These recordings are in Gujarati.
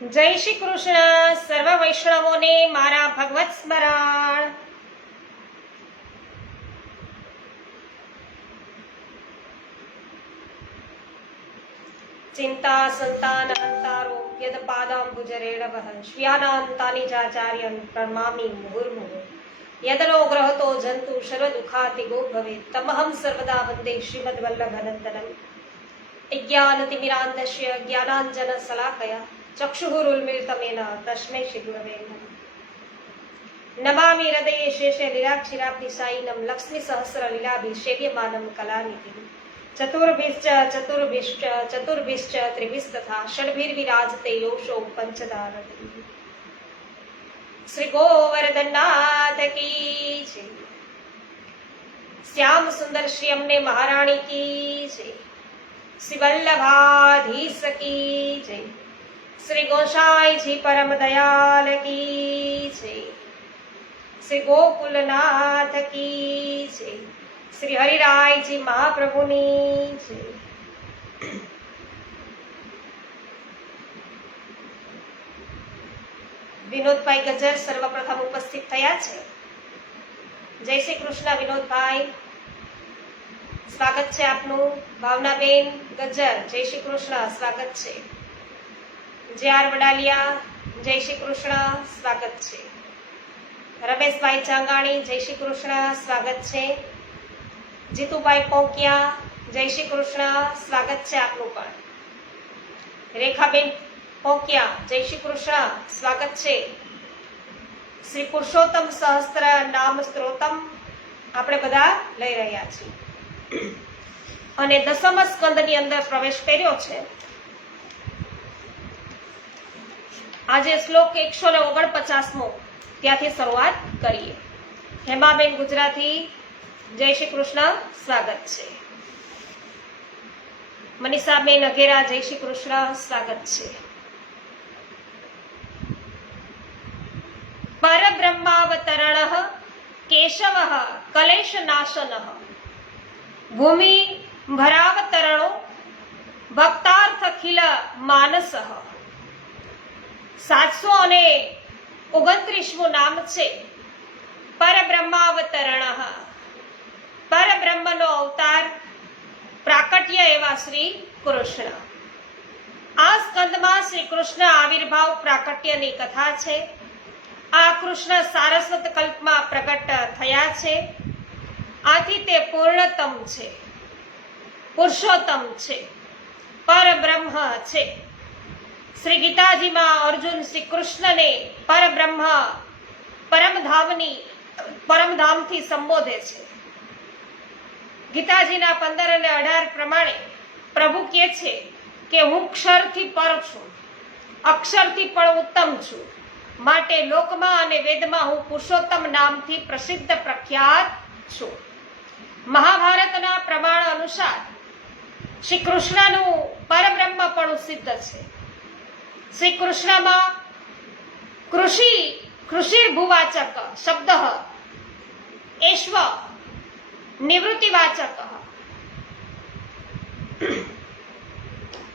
જય શ્રી કૃષ્ણ. સર્વ વૈષ્ણવોને મારા ભગવત સ્મરણ. ચિંતા સંતાન અંતારો યદ પાદાંબુજરેણવઃ શ્યાનાંતાનિ ચાચાર્યં પ્રણમામિ મુહુર્મુહુઃ યદનો ગ્રહતો જંતુ સર્વ દુઃખાતિગો ભવેत् તમહં સર્વદા વંદે શ્રીમદ્વલ્લભનંદનम् અજ્ઞાનતિમિરાન્ધસ્ય જ્ઞાનાંજન શલાકયા ચક્ષુરુન્મિલિતમેન તસ્મૈ શ્રી ગુરવે નમઃ. નમામિ હૃદયે શેષે લીલાક્ષીરાબ્ધિ સાયિનમ લક્ષ્મી સહસ્ર લીલાભિષેવ્યમાનમ કલાનિધિ ચતુર્ભિશ્ચ ત્રિભિસ્તથા ષડભિર્વિરાજતે યોષો પંચદારતિ. શ્રી ગોવર્ધનનાથ કી જય. શ્યામ સુંદર શ્રી અમને મહારાણી કી જય. શ્રી વલ્લભાધીશ કી જય. શ્રી ગોસાઈજી પરમ દયાલ કી જય. શ્રી ગોકુલનાથ કી જય. શ્રી હરિરાયજી મહાપ્રભુની જય. વિનોદભાઈ ગજ્જર સર્વપ્રથમ ઉપસ્થિત થયા છે. જય શ્રી કૃષ્ણ વિનોદભાઈ, સ્વાગત છે આપનું. ભાવનાબેન ગજ્જર, જય શ્રી કૃષ્ણ, સ્વાગત છે. જે.આર. વડાલિયા, જય શ્રી કૃષ્ણ, સ્વાગત છે. રમેશભાઈ ચાંગાણી, જય શ્રી કૃષ્ણ, સ્વાગત છે. જીતુભાઈ પોકિયા, જય શ્રી કૃષ્ણ, સ્વાગત છે આપનું પણ. રેખાબેન પોકિયા, જય શ્રી કૃષ્ણ, સ્વાગત છે. શ્રી પુરુષોત્તમ સહસ્ત્ર નામ સ્ત્રોતમ આપણે બધા લઈ રહ્યા છીએ અને દસમ સ્કંદની અંદર પ્રવેશ કર્યો છે. આજે શ્લોક 149મો ત્યાંથી શરૂઆત કરીએ. હેમાબેન ગુજરાતી, જય શ્રી કૃષ્ણ, સ્વાગત છે. મનીષાબેન અઘેરા, જય શ્રી કૃષ્ણ, સ્વાગત છે. પરબ્રહ્માવતરણ કેશવ કલેશ નાશન ભૂમિ ભરાવતરણો ભક્તાર્થખિલ માનસ. 729મું નામ છે પરબ્રહ્માવતરણ. પરબ્રહ્મનો અવતાર, પ્રાકટ્ય એવા શ્રી કૃષ્ણ. આ સ્કંદમાં શ્રી કૃષ્ણ આવિર્ભાવ પ્રાકટ્યની કથા છે. આ કૃષ્ણ સારસ્વત કલ્પમાં પ્રગટ થયા છે. આથી તે પૂર્ણતમ છે, પુરુષોત્તમ છે, પરબ્રહ્મ છે. શ્રી ગીતાજીમાં અર્જુન શ્રી કૃષ્ણને પરબ્રહ્મ, પરમધામથી સંબોધે છે. ગીતાજીના 15 અને 18 પ્રમાણે પ્રભુ કહે છે કે હું ક્ષરથી પર છું, અક્ષરથી પણ ઉત્તમ છું, માટે લોકમાં અને વેદમાં હું પુરુષોત્તમ નામથી પ્રસિદ્ધ પ્રખ્યાત છું. મહાભારતના પ્રમાણ અનુસાર શ્રી કૃષ્ણનું પરબ્રહ્મ પણ સિદ્ધ છે. શ્રી કૃષ્ણમાં કૃષિર્ભુવાચક શબ્દ એશ્વ નિવૃત્તિવાચક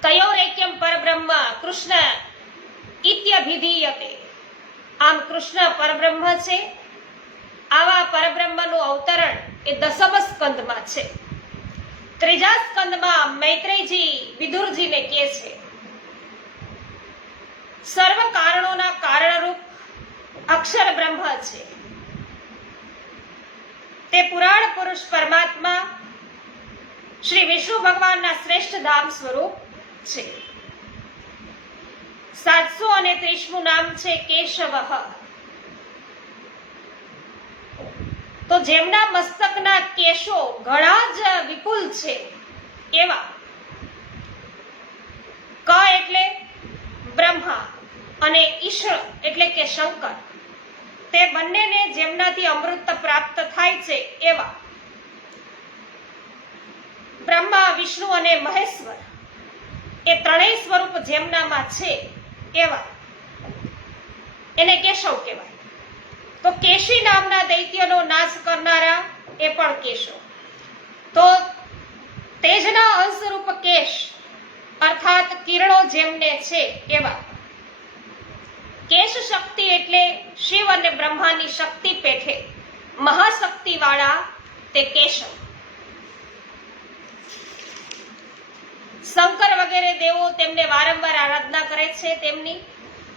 તયોરેક્યમ પરબ્રહ્મ કૃષ્ણ ઇત્યભિધીયતે. આમ કૃષ્ણ પરબ્રહ્મ છે. આવા પરબ્રહ્મનું અવતરણ એ દસમ સ્કંદમાં છે. ત્રીજા સ્કંદમાં મૈત્રેયજી વિદુરજીને કહે છે સર્વ કારણોના કારણરૂપ અક્ષર બ્રહ્મ છે. તે પુરાણ પુરુષ પરમાત્મા શ્રી વિષ્ણુ ભગવાનના શ્રેષ્ઠ ધામ સ્વરૂપ છે. 730મું નામ છે કેશવ. તો જેમના મસ્તકના કેશો ઘણા જ વિપુલ છે એવા ક એટલે બ્રહ્મા અને ઈશ્વર એટલે કે શંકર, તે બંનેને જેમનાથી અમૃત પ્રાપ્ત થાય છે એવા બ્રહ્મા, વિષ્ણુ અને મહેશ્વર, એ ત્રણેય સ્વરૂપ જેમનામાં છે એવા એને કેશવ કહેવાય. તો કેશી નામના દૈત્યનો નાશ કરનારા એ પણ કેશવ. તો તેજના અંશરૂપ કેશ અર્થાત કિરણો જેમને છે એવા કેશ શક્તિ એટલે શિવ અને બ્રહ્માની શક્તિ પેઠે મહાશક્તિ વાળા તે કેશવ. શંકર વગેરે દેવો તેમને વારંવાર આરાધના કરે છે તેમની,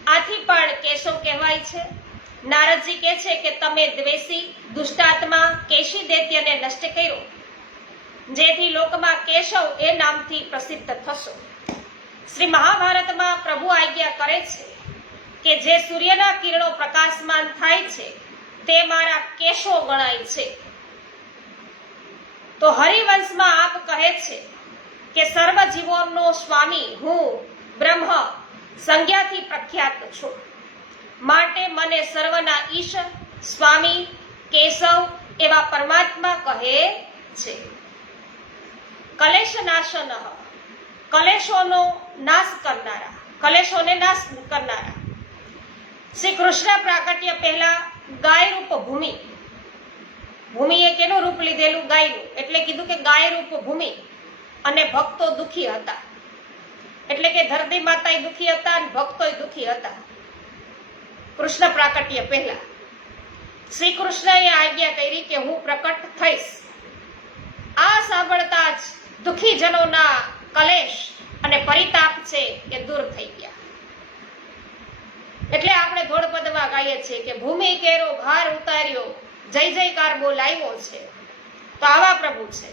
આથી પણ કેશવ કહેવાય છે. નારદજી કહે છે કે તમે દ્વેષી દુષ્ટાત્મા કેશી દૈત્યને નષ્ટ કર્યો, જેથી લોકમાં કેશવ એ નામથી પ્રસિદ્ધ થશો. શ્રી મહાભારતમાં પ્રભુ આજ્ઞા કરે છે કે જે સૂર્યના કિરણો પ્રકાશમાન થાય છે તે મારા કેશો ગણાય છે. તો હરિવંશમાં આપ કહે છે કે સર્વ જીવોનો સ્વામી હું બ્રહ્મ સંજ્ઞાથી પ્રખ્યાત છું, માટે મને સર્વના ઈશ સ્વામી કેશવ એવા પરમાત્મા કહે છે. કલેશ નાશન, કલેશોનો નાશ કરનારા, કલેશોને નાશ કરનારા. શ્રી કૃષ્ણ પ્રાકટ્ય પહેલા ગાય રૂપ ભૂમિ, ભૂમિએ કેનું રૂપ લીધેલું? ગાયનું. એટલે કીધું કે ગાય રૂપ ભૂમિ અને ભક્તો દુખી હતા, એટલે કે ધરતી માતા દુખી હતા અને ભક્તો દુખી હતા. કૃષ્ણ પ્રાકટ્ય પહેલા શ્રી કૃષ્ણએ આજ્ઞા કરી કે હું પ્રકટ થઈશ. આ સાંભળતા જ દુખી જનોના કલેશ અને પરિતાપ છે એ દૂર થઈ ગયા. એટલે આપણે ધોળપદમાં ગાઈએ છીએ કે ભૂમિ કેરો ભાર ઉતાર્યો, જય જયકાર બોલાવ્યો છે. તો આવા પ્રભુ છે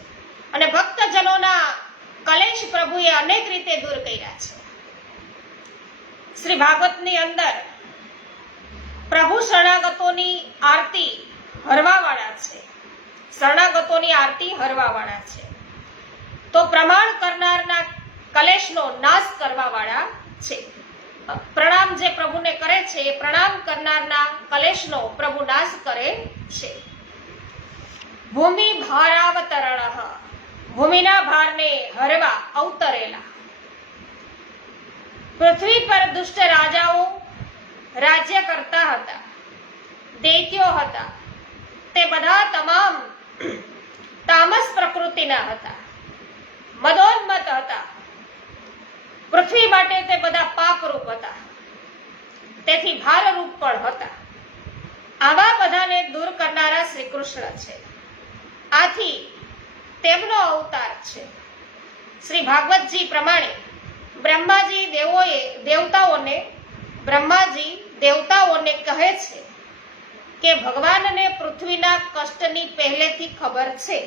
અને ભક્તજનોના કલેશ પ્રભુએ અનેક રીતે દૂર કર્યા છે. શ્રી ભાગવતની અંદર પ્રભુ શરણાગતોની આરતી હરવાવાળા છે, શરણાગતોની આરતી હરવાવાળા છે. તો પ્રમાણ કરનારના કલેશનો નાશ કરવાવાળા છે. પ્રણામ જે પ્રભુને કરે છે એ પ્રણામ કરનારના કલેશનો પ્રભુ નાશ કરે છે. ભૂમિ ભારાવતરણ, ભૂમિના ભારને હરવા અવતરેલા. પૃથ્વી પર દુષ્ટ રાજાઓ રાજ્ય કરતા હતા, દૈત્યો હતા. તે બધા તમામ તામસ પ્રકૃતિના હતા, મદોન્મત હતા. પૃથ્વી માટે તે બધા પાપરૂપ હતા, તેથી ભારરૂપ પણ હતા. આવા બધાને દૂર કરનારા શ્રી કૃષ્ણ છે. આથી તેમનો અવતાર છે. શ્રી ભાગવતજી પ્રમાણે બ્રહ્માજી દેવતાઓને કહે છે કે ભગવાનને પૃથ્વીના કષ્ટની પહેલેથી ખબર છે,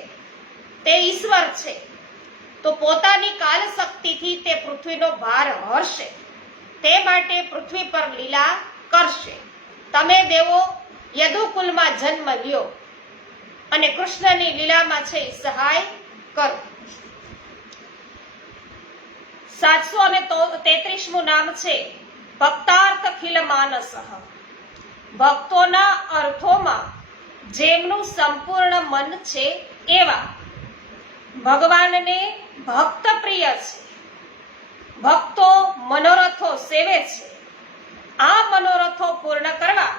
તે ઈશ્વર છે. તો પોતાની કાલ શક્તિથી તે પૃથ્વીનો ભાર હરશે, તે માટે પૃથ્વી પર લીલા કરશે. તમે દેવો યદુકુલમાં જન્મ લ્યો અને કૃષ્ણની લીલામાં છે સહાય કરો. 733મું નામ છે ભક્તાર્થ ખિલ માનસ. ભક્તોના અર્થોમાં જેમનું સંપૂર્ણ મન છે એવા ભગવાનને ભક્ત પ્રિય છે. ભક્તો મનોરથો સેવે છે. આ મનોરથો પૂર્ણ કરવા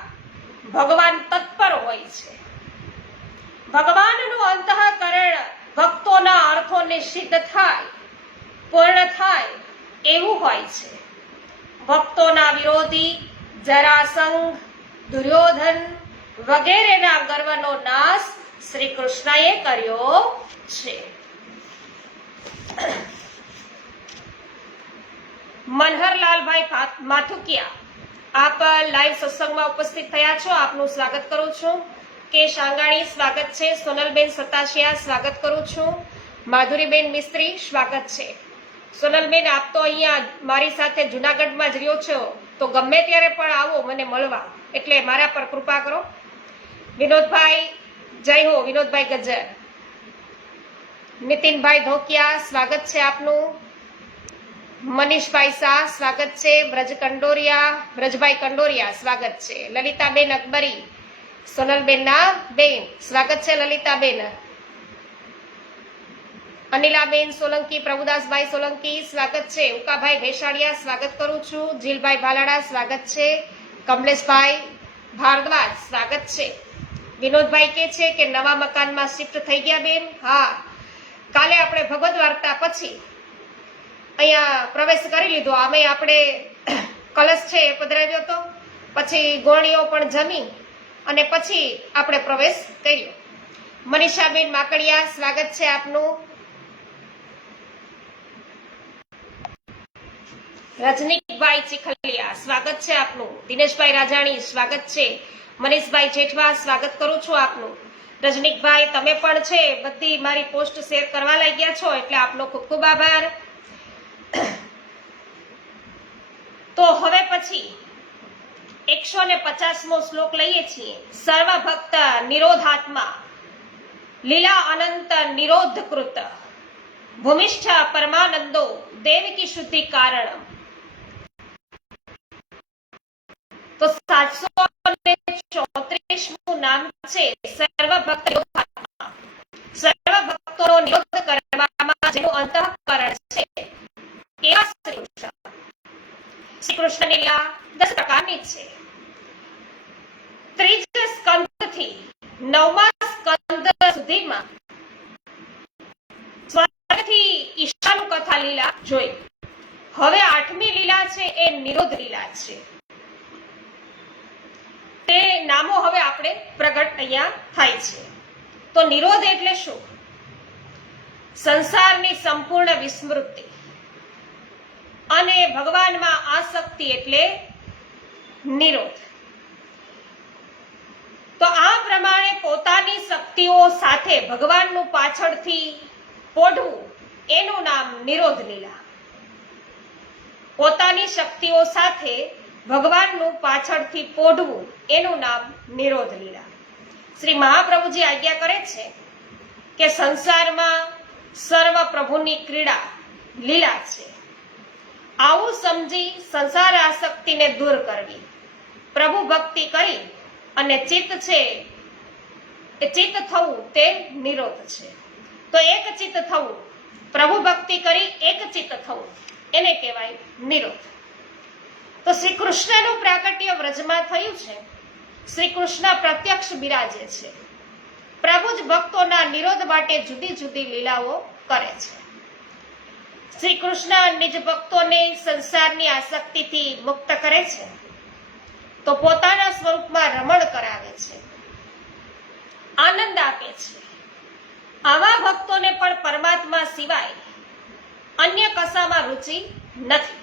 ભગવાન તત્પર હોય છે. ભગવાનનું અંતઃકરણ ભક્તોના અર્થોને સિદ્ધ થાય, પૂર્ણ થાય એવું હોય છે. ભક્તોના વિરોધી જરાસંઘ, દુર્યોધન વગેરેના ગર્વનો નાશ શ્રી કૃષ્ણએ કર્યો છે. મનહરલાલભાઈ માથુકિયા, આપ લાઈવ સત્સંગમાં ઉપસ્થિત થયા છો, આપનું સ્વાગત કરું છું. કે શાંગાણી સ્વાગત છે. સોનલબેન સતાશિયા સ્વાગત કરું છું. માધુરીબેન મિસ્ત્રી સ્વાગત છે. સોનલબેન, આપ તો અહીંયા મારી સાથે જુનાગઢમાં જ રહ્યો છો, તો ગમે ત્યારે પણ આવો મને મળવા, એટલે મારા પર કૃપા કરો. વિનોદભાઈ જય હો, વિનોદભાઈ ગજ્જર. નીતિનભાઈ ધોકિયા સ્વાગત છે આપનું. મનીષભાઈ શાહ સ્વાગત છે. બ્રજભાઈ કંડોરિયા સ્વાગત છે. લલિતાબેન અકબરી, સોનલબેન ના બેન સ્વાગત છે. લલિતાબેન. અનિલાબેન સોલંકી, પ્રભુદાસભાઈ સોલંકી સ્વાગત છે. ઉકાભાઈ ભેસાડિયા સ્વાગત કરું છું. જીલભાઈ ભાલાડા સ્વાગત છે. કમલેશભાઈ ભારદ્વાજ સ્વાગત છે. વિનોદભાઈ કે છે કે નવા મકાનમાં શિફ્ટ થઈ ગયા બેન. હા, કાલે આપણે ભગવદ વાર્તા પછી અહીંયા પ્રવેશ કરી લીધો. અમે આપણે કલશ છે એ પધરાવ્યો હતો, પછી ગોળીઓ પણ જમી અને પછી આપણે પ્રવેશ કર્યો. મનીષાબેન માકડિયા, સ્વાગત છે આપનું. રજનીકભાઈ ચીખલિયા, સ્વાગત છે આપનું. દિનેશભાઈ રાજાણી, સ્વાગત છે. મનીષભાઈ જેઠવા, સ્વાગત કરું છું આપનું. રજનીકભાઈ, તમે પણ છે બધી મારી પોસ્ટ શેર કરવા લાગ્યા છો, એટલે આપનો ખૂબ ખૂબ આભાર. તો હવે પછી 150મો શ્લોક લઈએ છીએ. સર્વ ભક્ત નિરોધાત્મા લીલા અનંત નિરોધકૃત ભૂમિષ્ઠ પરમાનંદો દેવકી શુદ્ધિ કારણમ. તો 734મું નામ છે સર્વ ભક્ત નિરોધાત્મા. સર્વ ભક્તોનો નિરોધ કરવામાં જેનું અંતઃકરણ છે એવા શ્રી કૃષ્ણની લીલા 10 પ્રકારની છે. ત્રીજા સ્કંદથી 9મા સ્કંદ સુધીમાં સ્વર્ગથી ઈશાનું કથા લીલા જોઈ. હવે 8મી લીલા છે એ નિરોધ લીલા છે. તે નામો હવે આપણે પ્રગટ અહીંયા થાય છે. તો નિરોધ એટલે શું? સંસારની સંપૂર્ણ વિસ્મૃતિ અને ભગવાનમાં આસક્તિ એટલે નિરોધ. તો આ પ્રમાણે પોતાની શક્તિઓ સાથે ભગવાનનું પાછળથી પોઢવું એનું નામ નિરોધ લીલા. પોતાની શક્તિઓ સાથે ભગવાનનું પાછળથી પોઢવું એનું નામ નિરોધ લીલા. શ્રી મહાપ્રભુજી આજ્ઞા કરે છે કે સંસારમાં સર્વ પ્રભુની ક્રીડા લીલા છે. આવું સમજી સંસાર આસક્તિને દૂર કરવી, પ્રભુ ભક્તિ કરી અને ચિત્ત છે એ ચિત્ત થવું તે નિરોધ છે. તો એક ચિત્ત થવું, પ્રભુ ભક્તિ કરી એક ચિત્ત થવું એને કહેવાય નિરોધ. તો શ્રી કૃષ્ણનું પ્રાકટ્ય વ્રજમાં થયું છે. શ્રી કૃષ્ણ પ્રત્યક્ષ બિરાજે છે. પ્રભુ જ ભક્તોના નિરોધ માટે જુદી જુદી લીલાઓ કરે છે. શ્રી કૃષ્ણ નિજ ભક્તોને સંસારની આસક્તિથી મુક્ત કરે છે, તો પોતાના સ્વરૂપમાં રમણ કરાવે છે, આનંદ આપે છે. આવા ભક્તોને પણ પરમાત્મા સિવાય અન્ય કશામાં રુચિ નથી.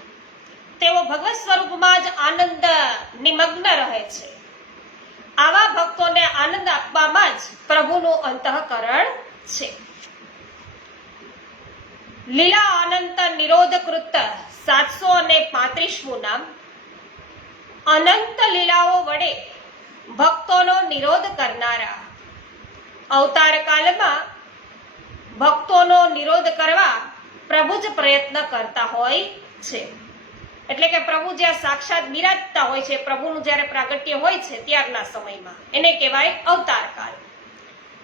તેઓ ભગવત સ્વરૂપમાં જ આનંદ નિમગ્ન રહે છે. આવા ભક્તોને આનંદ આપવામાં જ પ્રભુનું અંતઃકરણ છે. લીલા અનંત નિરોધકૃત 735મું નામ. અનંત લીલાઓ વડે ભક્તોનો નિરોધ કરનારા. અવતાર કાળમાં ભક્તોનો નિરોધ કરવા પ્રભુ જ પ્રયત્ન કરતા હોય છે. એટલે કે પ્રભુ જ્યાં સાક્ષાત બિરાજતા હોય છે, પ્રભુનું જ્યારે પ્રાગટ્ય હોય છે ત્યારના સમયમાં એને કહેવાય અવતાર કાળ.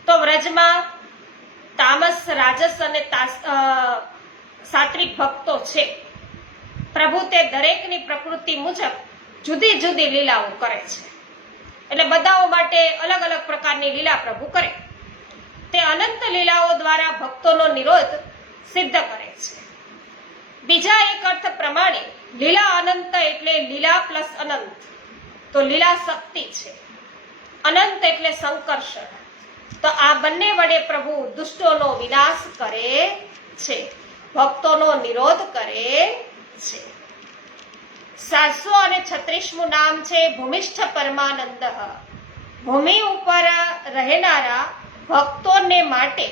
તો વ્રજમાં તામસ, રાજસ અને સાત્વિક ભક્તો છે. પ્રભુ તે દરેકની પ્રકૃતિ મુજબ જુદી જુદી લીલાઓ કરે છે. એટલે બધાઓ માટે અલગ અલગ પ્રકારની લીલા પ્રભુ કરે. તે અનંત લીલાઓ દ્વારા ભક્તોનો નિરોધ સિદ્ધ કરે છે. બીજા એક અર્થ પ્રમાણે લીલા અનંત એટલે લીલા પ્લસ અનંત. તો લીલા શક્તિ છે, અનંત એટલે સંકર્ષણ. તો આ બંને વડે પ્રભુ દુષ્ટોનો વિનાશ કરે છે, ભક્તોનો નિરોધ કરે છે. 736મું નામ છે ભૂમિષ્ઠ પરમાનંદ. ભૂમિ ઉપર રહેનારા ભક્તોને માટે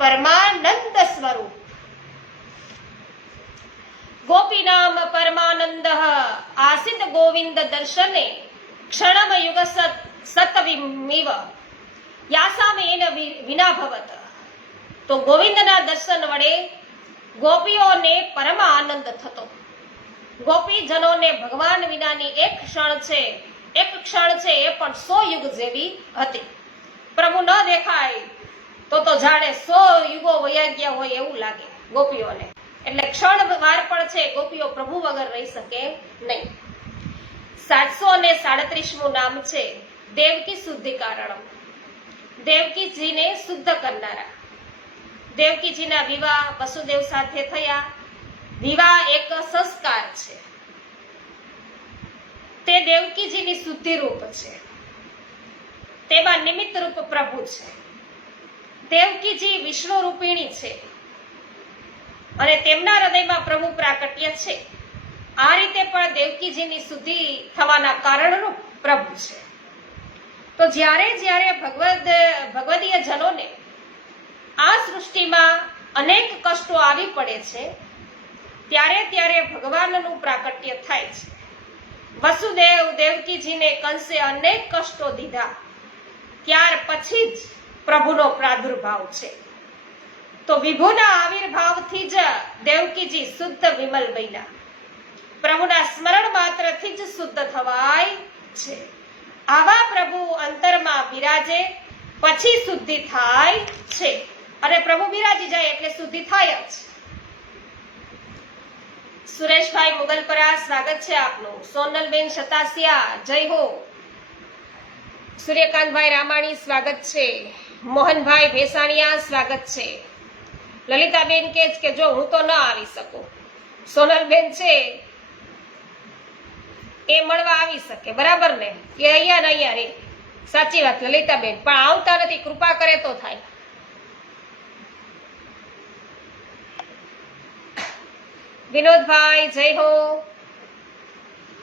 પરમાનંદ સ્વરૂપ. ગોપીનામ પરમાનંદ આસિત ગોવિંદ દર્શને ક્ષણમ યુગ સતવિમિવ યાસામેન વિના ભવત. તો ગોવિંદના દર્શન વડે ગોપીઓને પરમ આનંદ થતો. ગોપીજનોને ભગવાન વિનાની એક ક્ષણ છે એ પણ 100 યુગ જેવી હતી. પ્રભુ ન દેખાય તો જાણે 100 યુગો વયા ગયા હોય એવું લાગે ગોપીઓને. એટલે ક્ષણ વાર પણ છે ગોપીઓ પ્રભુ વગર રહી શકે નહીં. 737મું નામ છે દેવકી શુદ્ધિ કારણમ. દેવકીજીને શુદ્ધ કરનારા. દેવકીજીના વિવાહ વસુદેવ સાથે થયા. વિવાહ એક સંસ્કાર છે. તે દેવકીજીની શુદ્ધિ રૂપ છે. તેમાં નિમિત્ત રૂપ પ્રભુ છે. દેવકીજી વિષ્ણુ રૂપિણી છે અને તેમના હૃદયમાં પ્રભુ પ્રાકટ્ય છે. આ રીતે પણ દેવકીજીની શુદ્ધિ થવાના કારણરૂપ પ્રભુ છે. તો જ્યારે જ્યારે ભગવદીય જનોને આ સૃષ્ટિમાં અનેક કષ્ટો આવી પડે છે ત્યારે ત્યારે ભગવાનનું પ્રાકટ્ય થાય છે. વસુદેવ દેવકીજીને કંસે અનેક કષ્ટો દીધા, ત્યાર પછી જ પ્રભુનો પ્રાદુર્ભાવ છે. તો વિભુના આવિર્ભાવથી જ દેવકીજી શુદ્ધ વિમલ બન્યા. પ્રભુના સ્મરણ માત્રથી જ શુદ્ધ થવાય છે. આવા પ્રભુ અંતરમાં બિરાજે પછી શુદ્ધિ થાય છે. અને પ્રભુ બિરાજી જાય એટલે શુદ્ધિ થાય જ. સુરેશભાઈ મુગલપરા, સ્વાગત છે આપનું. સોનલબેન સતાસિયા, જય હો. સૂર્યકાંતભાઈ રામાણી, સ્વાગત છે. મોહનભાઈ ભેસાણીયા, સ્વાગત છે. લલિતાબેન કે જો હું તો ન આવી શકું, સોનલબેન છે એ મળવા આવી શકે, બરાબર ને? કે અહીંયા ને અહીંયા રે. સાચી વાત લલિતાબેન, પણ આવતા નથી. કૃપા કરે તો થાય. વિનોદભાઈ, જય હો.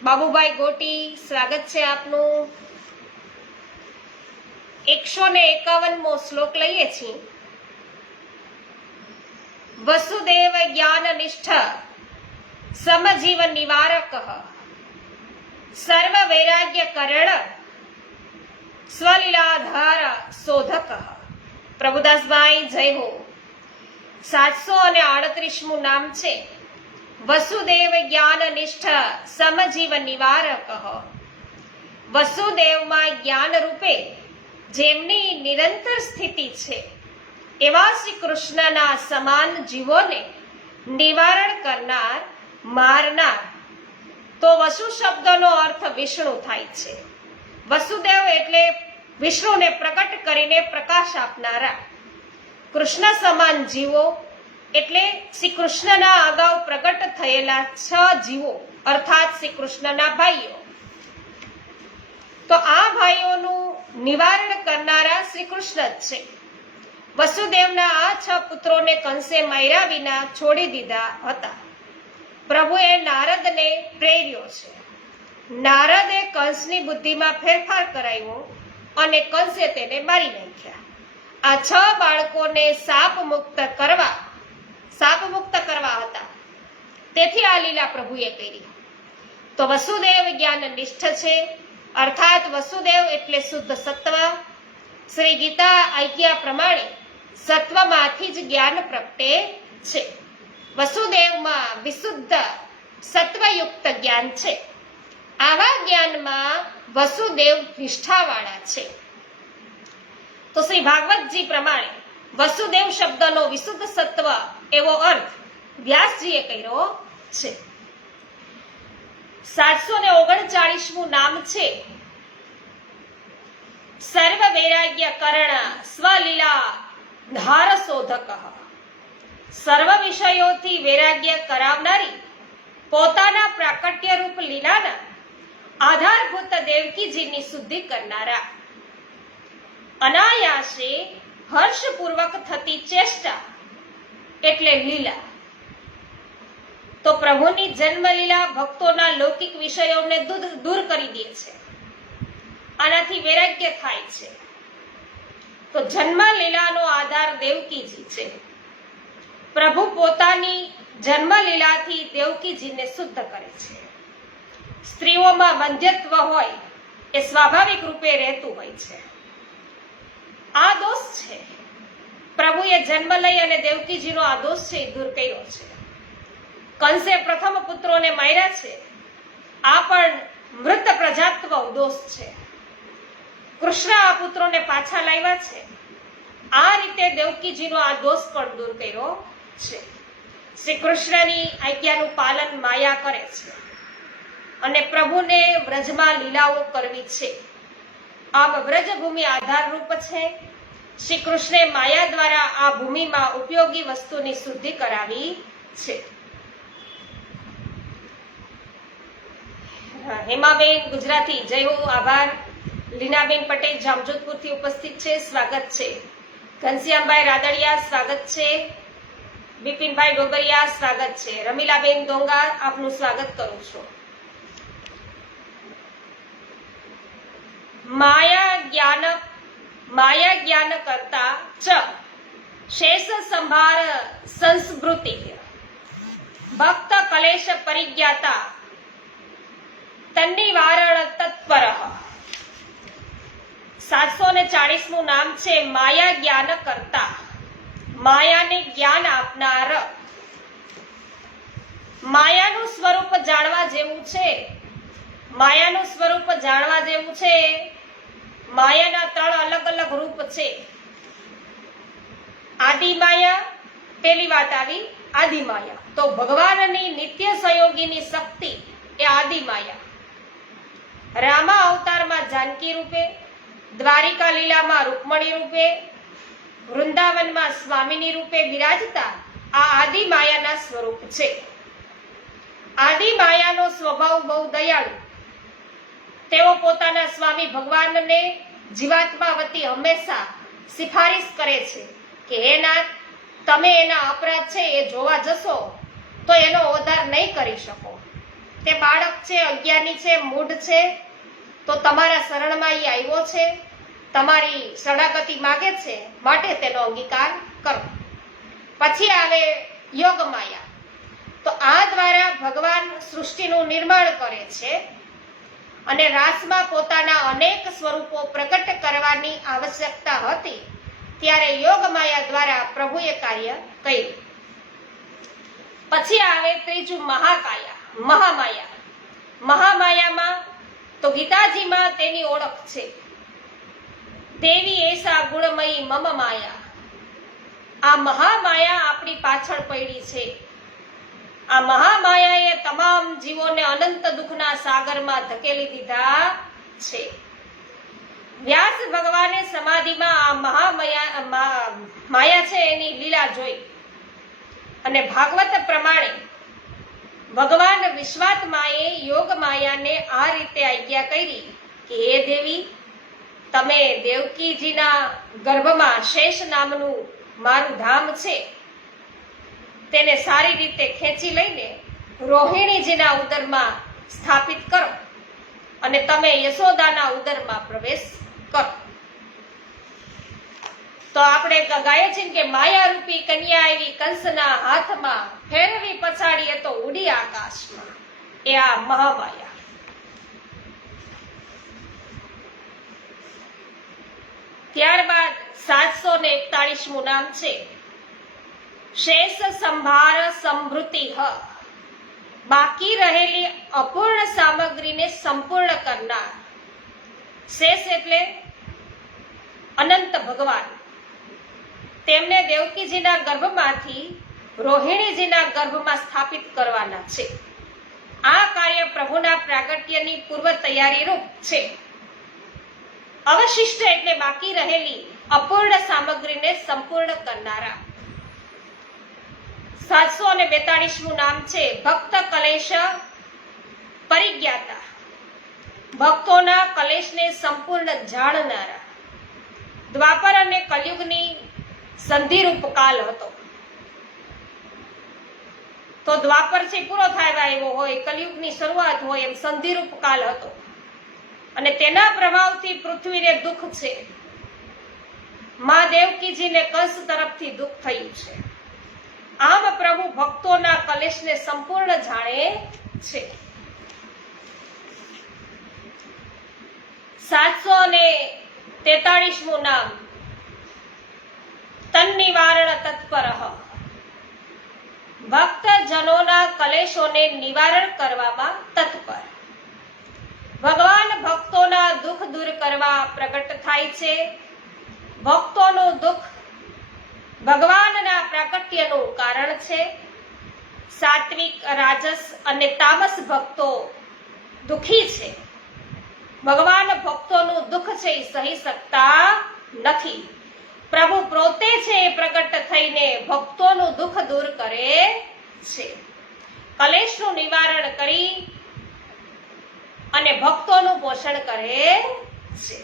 બાબુભાઈ ગોટી, સ્વાગત છે આપનું. 151મો શ્લોક લઈએ છીએ. વસુદેવ જ્ઞાન નિષ્ઠ સમજીવ નિવારક સર્વ વૈરાગ્ય કરણ સ્વલીલાધાર શોધક. પ્રભુદાસભાઈ, જય હો. 738મું નામ છે વસુદેવ જ્ઞાન નિષ્ઠ સમજીવ નિવારક. વસુદેવમાં જ્ઞાન રૂપે જેમની નિરંતર સ્થિતિ છે એવા શ્રી કૃષ્ણના સમાન જીવોને નિવારણ કરનાર, મારનાર. તો વસુ શબ્દનો અર્થ વિષ્ણુ થાય છે. વસુદેવ એટલે વિષ્ણુને પ્રકટ કરીને પ્રકાશ આપનારા. કૃષ્ણ સમાન જીવો એટલે શ્રી કૃષ્ણના અગાઉ પ્રગટ થયેલા 6 જીવો, અર્થાત શ્રી કૃષ્ણના ભાઈઓ. તો આ ભાઈઓનું નિવારણ કરનારા શ્રી કૃષ્ણ જ છે. વસુદેવના આ 6 પુત્રોને કંસે માર્યા વિના છોડી દીધા હતા. પ્રભુએ નારદને પ્રેર્યો છે. નારદે કંસની બુદ્ધિમાં ફેરફાર કરાવ્યો અને કંસે તેને મારી નાખ્યા. આ 6 બાળકોને શાપ મુક્ત કરવા હતા. તેથી આ લીલા પ્રભુએ કરી. તો વસુદેવ જ્ઞાન નિષ્ઠ છે, અર્થાત વસુદેવ એટલે શુદ્ધ સત્વ. શ્રી ગીતા આજ્ઞા પ્રમાણે સત્વમાંથી જ જ્ઞાન પ્રગટે છે. વસુદેવમાં વિશુદ્ધ સત્વયુક્ત જ્ઞાન છે. આવા જ્ઞાનમાં વસુદેવ નિષ્ઠાવાળા છે. તો શ્રી ભાગવતજી પ્રમાણે વસુદેવ શબ્દનો વિશુદ્ધ સત્વ એવો અર્થ વ્યાસજીએ કર્યો છે. 739મું નામ છે સર્વ વૈરાગ્ય કરણ સ્વલીલા ધાર શોધક. સર્વ વિષયોથી વૈરાગ્ય કરાવનારી, પોતાના પ્રાકટ્ય રૂપ લીલાના આધારભૂત દેવકીજીની શુદ્ધિ કરનારા. અનાયાસે હર્ષપૂર્વક થતી ચેષ્ટા એટલે લીલા. તો પ્રભુની જન્મ લીલા ભક્તોના લૌકિક વિષયોને દૂર કરી દે છે. આનાથી વૈરાગ્ય થાય છે. તો જન્મ લીલાનો આધાર દેવકીજી છે. પ્રભુ પોતાની જન્મ લીલાથી દેવકીજીને શુદ્ધ કરે છે. સ્ત્રીઓમાં વંધ્યત્વ હોય એ સ્વાભાવિક રૂપે રહેતું હોય છે. આ દોષ છે. પ્રભુએ જન્મ લઈ અને દેવકીજીનો આ દોષ છે એ દૂર કર્યો છે. કંસે પ્રથમ પુત્રોને માર્યા છે. આ પણ મૃત પ્રજાત્વ દોષ છે. કૃષ્ણ આ પુત્રોને પાછા લાવ્યા છે. આ રીતે દેવકીજીનો આ દોષ પણ દૂર કર્યો છે. શ્રી કૃષ્ણની આજ્ઞાનું પાલન માયા કરે છે અને પ્રભુને વ્રજમાં લીલાઓ કરવી છે. આમ વ્રજભૂમિ આધારરૂપ છે. શ્રી કૃષ્ણે માયા દ્વારા આ ભૂમિમાં ઉપયોગી વસ્તુની શુદ્ધિ કરાવી છે. હેમાબેન ગુજરાતી, જય હો, આભાર. લીનાબેન પટેલ જામજોધપુરથી ઉપસ્થિત છે, સ્વાગત છે. ઘનશ્યામભાઈ રાદડિયા, સ્વાગત છે. બિપિનભાઈ ડોબરિયા, સ્વાગત છે. રમીલાબેન ડોંગા, આપનું સ્વાગત કરું છું. માયા જ્ઞાન કરતા ચ શેષ સંભાર સંસ્મૃતિ ભક્ત કલેશ પરિજ્ઞાતા તન્નિવારણ તત્પર. 740મું નામ છે માયા જ્ઞાન કરતા, માયાને જ્ઞાન આપનાર. માયાનું સ્વરૂપ જાણવા જેવું છે. માયાનું સ્વરૂપ જાણવા જેવું છે. માયાના 3 અલગ અલગ રૂપ છે. આદિ માયા, પેલી વાત આવી આદિ માયા. તો ભગવાનની નિત્ય સહયોગીની શક્તિ એ આદિ માયા. રામા અવતારમાં જાનકી રૂપે, દ્વારિકા લીલામાં રૂકમણી રૂપે, વૃંદાવનમાં સ્વામિની રૂપે બિરાજતા આ આદિ માયાના સ્વરૂપ છે. આદિ માયાનો સ્વભાવ બહુ દયાળુ. તેઓ પોતાના સ્વામી ભગવાનને જીવાત્મા વતી હંમેશા સિફારિશ કરે છે કે હે નાથ, તમે એના અપરાધ છે એ જોવા જશો તો એનો ઉદ્ધાર નહીં કરી શકો. તે બાળક છે, અજ્ઞાની છે, મૂઢ છે, તો તમારા શરણમાં એ આવ્યો છે, તમારી શરણાગતિ માગે છે, માટે તેનો અંગીકાર કરો. પછી આવે યોગ માયા. તો આ દ્વારા ભગવાન સૃષ્ટિનું નિર્માણ કરે છે અને રાસમાં પોતાના અનેક સ્વરૂપો પ્રગટ કરવાની આવશ્યકતા હતી, ત્યારે યોગ માયા દ્વારા પ્રભુએ કાર્ય કર્યું. પછી આવે ત્રીજું મહામાયા. મહામાયામાં તો ગીતાજીમાં તેની ઓળખ છે, દેવી એસા ગુણમયી મમ માયા. આ મહામાયા આપણી પાછળ પડી છે. આ મહામાયાએ તમામ જીવોને અનંત દુઃખના સાગરમાં ધકેલી દીધા છે. વ્યાસ ભગવાને સમાધિમાં આ માયા છે એની લીલા જોઈ અને ભાગવત પ્રમાણે ભગવાન વિશ્વાત્માએ યોગ માયાને આ રીતે આજ્ઞા કરી કે હે દેવી, તમે દેવકીજીના ગર્ભમાં શેષ નામનું મારું ધામ છે તેને સારી રીતે ખેંચી લઈને રોહિણીજીના ઉદરમાં સ્થાપિત કરો અને તમે યશોદાના ઉદરમાં પ્રવેશ કરો. તો આપણે ગાય છે કે માયા રૂપી કન્યા આવી કંસના હાથમાં, ફેરવી પછાડીએ તો ઉડી આકાશમાં. એ આ મહામાયા. ત્યારબાદ 741મું નામ છે શેષ સંભાર સંભૃતિ. બાકી રહેલી અપૂર્ણ સામગ્રીને સંપૂર્ણ કરનાર. શેષ એટલે અનંત ભગવાન. તેમને દેવકીજીના ગર્ભમાંથી રોહિણીજીના ગર્ભમાં સ્થાપિત કરવાના છે. આ કાર્ય પ્રભુના પ્રાગટ્યની પૂર્વ તૈયારી રૂપ છે. અવશિષ્ટ એટલે બાકી રહેલી અપૂર્ણ સામગ્રીને સંપૂર્ણ કરનારા. 742મું નામ છે ભક્ત કલેશ પરિજ્ઞાતા. ભક્તોના કલેશને સંપૂર્ણ જાણનારા. દ્વાપર અને કલયુગની સંધિરૂપ કાલ હતો. તો દ્વાપર છે પૂરો થવા આવ્યો હોય, કલયુગની શરૂઆત હોય, એમ સંધિરૂપ કાલ હતો અને તેના પ્રભાવથી પૃથ્વીને દુઃખ છે. મા દેવકીજીને કંસ તરફથી દુઃખ થયું છે. આમ પ્રભુ ભક્તોના કલેશને સંપૂર્ણ જાણે છે. 743મું નામ તન્નિવારણ તત્પર. ભક્તજનોના કલેશોને નિવારણ કરવામાં તત્પર. ભગવાન ભક્તોના દુઃખ દૂર કરવા પ્રગટ થાય છે. ભક્તોનું દુઃખ ભગવાનના પ્રાગટ્યનું કારણ છે. સાત્વિક, રાજસ અને તામસ ભક્તો દુઃખી છે. ભગવાન ભક્તોનું દુઃખ છે એ સહી શકતા નથી. પ્રભુ પોતે છે એ પ્રગટ થઈને ભક્તોનું દુઃખ દૂર કરે છે. કલેશનું નિવારણ કરી અને ભક્તોનું પોષણ કરે છે.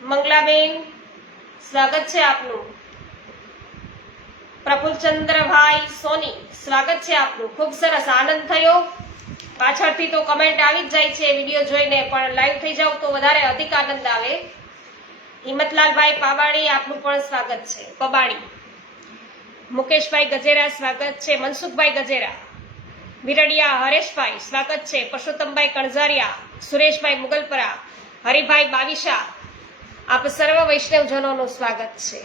મંગલાબેન, સ્વાગત છે આપનું. પ્રફુલચંદ્રભાઈ સોની, સ્વાગત છે આપનું. ખૂબ સરસ, આનંદ થયો. પાછળથી તો કમેન્ટ આવી જ જાય છે વિડીયો જોઈને, પણ લાઈવ થઈ જાવ તો વધારે અધિક આનંદ આવે. હિંમતલાલભાઈ પાબાણી, આપનું પણ સ્વાગત છે. પબાણી. મુકેશભાઈ ગજેરા, સ્વાગત છે. મનસુખભાઈ ગજેરા. વિરડિયા હરેશભાઈ, સ્વાગત છે. પરસોત્તમભાઈ કણઝારિયા, સુરેશભાઈ મુગલપરા, હરિભાઈ બાવીશા, આપ સર્વ વૈષ્ણવજનોનું સ્વાગત છે.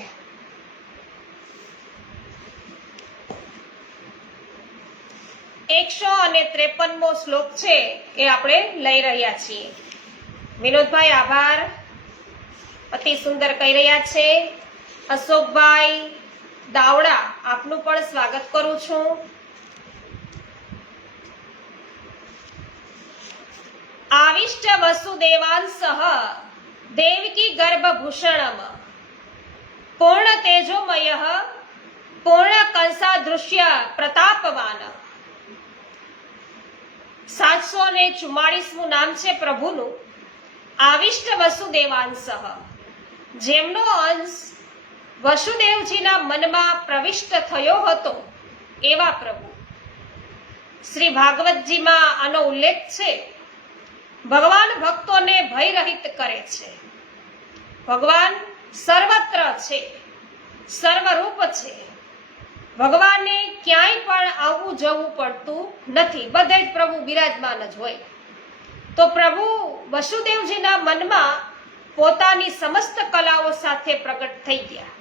એકસો અને 53મો શ્લોક છે એ આપણે લઈ રહ્યા છીએ. વિનોદભાઈ, આભાર, અતિ સુંદર કહી રહ્યા છે. અશોકભાઈ દાવડા, આપનું પણ સ્વાગત કરું છું. આવિષ્ટ વસુદેવાંસઃ દેવકી ગર્ભભૂષણમ પૂર્ણ તેજોમય પૂર્ણ કંસાદૃશ્ય પ્રતાપવાન. 744મું નામ છે પ્રભુનું. આવિષ્ટ વસુદેવાંસઃ, જેમનો અંશ વસુદેવજીના મનમાં પ્રવિષ્ટ થયો હતો એવા પ્રભુ. શ્રી ભાગવતજીમાં આનો ઉલ્લેખ છે. ભગવાન ભક્તોને ભયરહિત કરે છે. ભગવાન સર્વત્ર છે, સર્વરૂપ છે. ભગવાનને ક્યાંય પણ આવવું જવું પડતું નથી, બધે જ પ્રભુ બિરાજમાન જ હોય. તો પ્રભુ વસુદેવજીના મનમાં પોતાની સમસ્ત કલાઓ સાથે પ્રગટ થઈ ગયા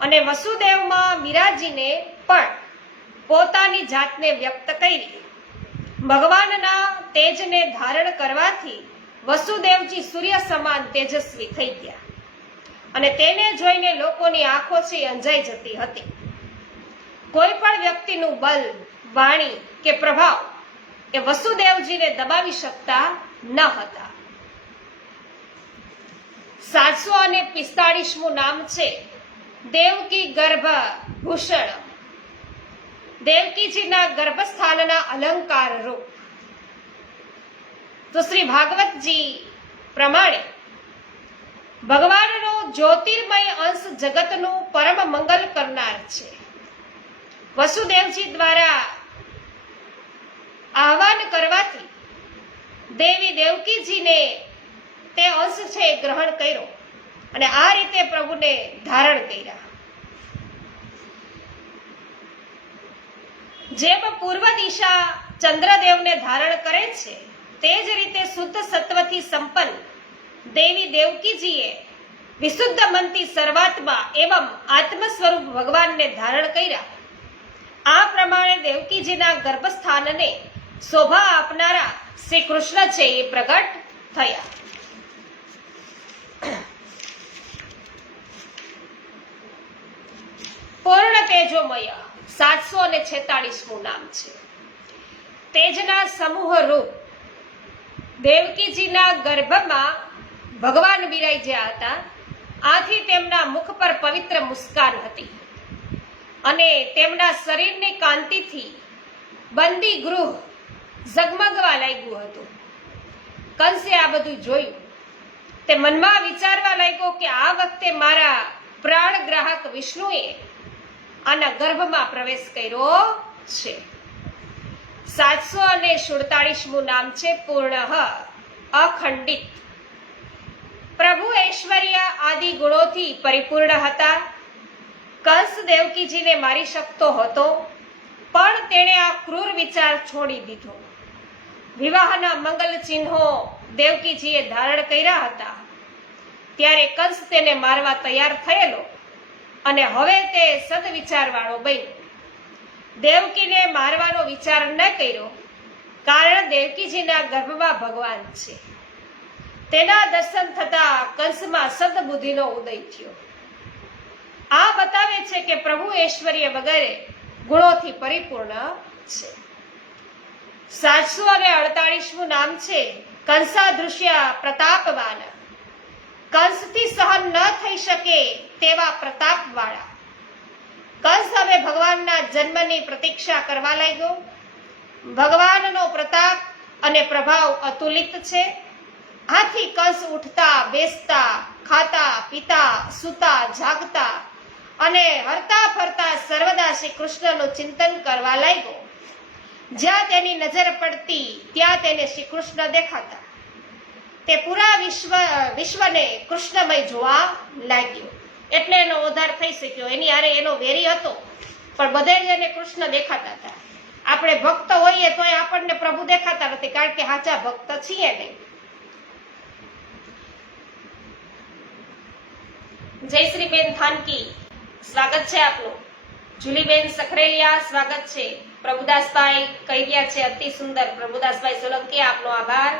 અને વસુદેવમાં બિરાજીને પણ પોતાની જાતને વ્યક્ત કરી. ભગવાનના તેજને ધારણ કરવાથી વસુદેવજી સૂર્ય સમાન તેજસ્વી થઈ ગયા અને તેને જોઈને લોકોની આંખો છે અંજાઈ જતી હતી. કોઈ પણ વ્યક્તિનું બલ, વાણી કે પ્રભાવ એ વસુદેવજીને દબાવી શકતા ન હતા. 745મું નામ છે દેવકી ગર્ભભૂષણ. દેવકીજીના ગર્ભસ્થાનના અલંકાર રૂપ. તો શ્રી ભાગવતજી પ્રમાણે ભગવાનનો જ્યોતિર્મય અંશ જગતનું પરમ મંગલ કરનાર છે. વસુદેવજી દ્વારા આહ્વાન કરવાથી દેવી દેવકીજીને તે અંશ છે ગ્રહણ કર્યો અને આ રીતે પ્રભુને ધારણ કર્યા. જેમ પૂર્વ દિશા ચંદ્રદેવને ધારણ કરે છે તે જ રીતે શુદ્ધ સત્વથી સંપન્ન દેવી દેવકીજીએ વિશુદ્ધ મનથી સર્વાત્મા એવં આત્મ સ્વરૂપ ભગવાનને ધારણ કર્યા. આ પ્રમાણે દેવકીજીના ગર્ભસ્થાનને શોભા આપનારા શ્રી કૃષ્ણ છે એ પ્રગટ થયા. પૂર્ણ તેજોમય 746મું નામ છે. તેજના સમૂહ રૂપ દેવકીજીના ગર્ભમાં ભગવાન બિરાજ્યા હતા. આથી તેમના મુખ પર પવિત્ર મુસ્કાન હતી અને તેમના શરીરની કાંતિથી બંદી ગૃહ ઝગમગવા લાગ્યું હતું. કંસે આ બધું જોયું. તે મનમાં વિચારવા લાગ્યો કે આ વખતે મારા પ્રાણ ગ્રાહક વિષ્ણુએ આના ગર્ભમાં પ્રવેશ કર્યો છે. 747મું નામ છે પૂર્ણ અખંડિત. પ્રભુ ઐશ્વર્ય આદિ ગુણોથી પરિપૂર્ણ હતા. કંસ દેવકીજીને મારી શકતો હતો, પણ તેણે આ ક્રૂર વિચાર છોડી દીધો. વિવાહના મંગલ ચિહ્નો દેવકીજીએ ધારણ કર્યા હતા ત્યારે કંસ તેને મારવા તૈયાર થયેલો અને હવે તે સદવિચારવાળો બન્યો. દેવકીને મારવાનો વિચાર ન કર્યો, કારણ દેવકીજીના ગર્ભમાં ભગવાન છે. તેના દર્શન થતા કંસમાં સદબુદ્ધિનો ઉદય થયો. આ બતાવે છે કે પ્રભુ ઐશ્વર્ય વગેરે ગુણોથી પરિપૂર્ણ છે. 748મું નામ છે કંસાદૃશ્ય પ્રતાપવાન. કંસથી સહન ન થઈ શકે તેવા પ્રતાપવાળા. કંસ હવે ભગવાનના જન્મની પ્રતીક્ષા કરવા લાગ્યો ભગવાનનો પ્રતાપ અને પ્રભાવ અતુલિત છે. હાથી કંસ ઉઠતા બેસતા, ખાતા પીતા, સૂતા જાગતા અને હરતા ફરતા સર્વદા શ્રી કૃષ્ણનું ચિંતન કરવા લાગ્યો. જ્યાં તેની નજર પડતી ત્યાં તેને શ્રી કૃષ્ણ દેખાતા. તે પૂરા વિશ્વને કૃષ્ણમય જોવા લાગ્યો. એટલે એનો ઉદ્ધાર થઈ શક્યો. એની હારે એનો વેરી હતો, પણ બધે જ એને કૃષ્ણ દેખાતા હતા. આપણે ભક્ત હોઈએ તોય આપણને પ્રભુ દેખાતા નથી, કારણ કે સાચા ભક્ત છીએ નહીં. જયશ્રીબેન થાનકી, સ્વાગત છે આપનું. જુલીબેન સખરેલિયા, સ્વાગત છે. પ્રભુદાસભાઈ કહી રહ્યા છે અતિ સુંદર. પ્રભુદાસભાઈ સોલંકી, આપનો આભાર.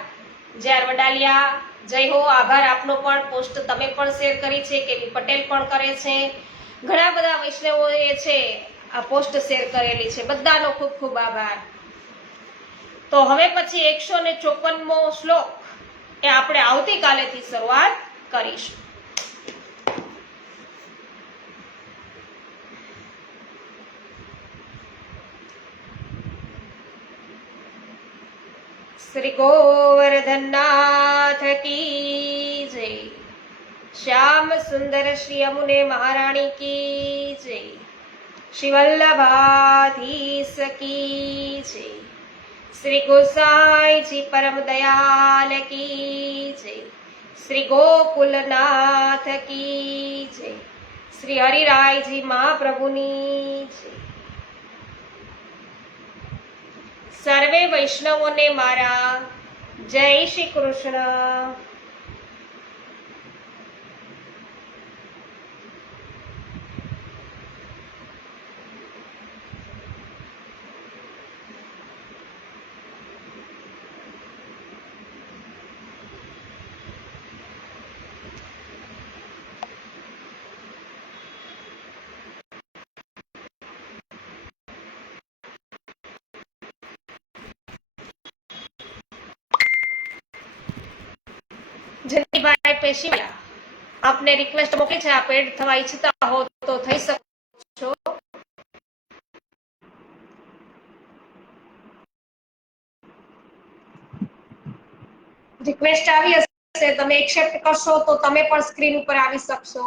જે.આર. વડાલિયા, જય હો. આભાર આપનો પણ. પોસ્ટ તમે પણ શેર કરી છે, કેવી પટેલ પણ કરે છે, ઘણા બધા વૈષ્ણવોએ છે આ પોસ્ટ શેર કરેલી છે. બધાનો ખૂબ ખૂબ આભાર. તો હવે પછી 154મો શ્લોક એ આપણે આવતીકાલેથી શરૂઆત કરીશું. શ્રી ગોવર્ધનનાથ કી જય. શ્યામ સુંદર શ્રી યમુને મહારાણી કી જય. શ્રી વલ્લભાધીશ કી જય. શ્રી ગોસાઈજી પરમ દયાલ કી જય. શ્રી ગોકુલનાથ કી જય. શ્રી હરિરાયજી મહાપ્રભુની જય. સર્વે વૈષ્ણવોને મારા જય શ્રી કૃષ્ણ. જયભાઈ પેશીવાલા, આપને રિક્વેસ્ટ મોકલી છે. આપ એડ થવા ઈચ્છતા હો તો થઈ શકો છો. રિક્વેસ્ટ આવી હશે, તમે એક્સેપ્ટ કરશો તો તમે પણ સ્ક્રીન ઉપર આવી શકશો.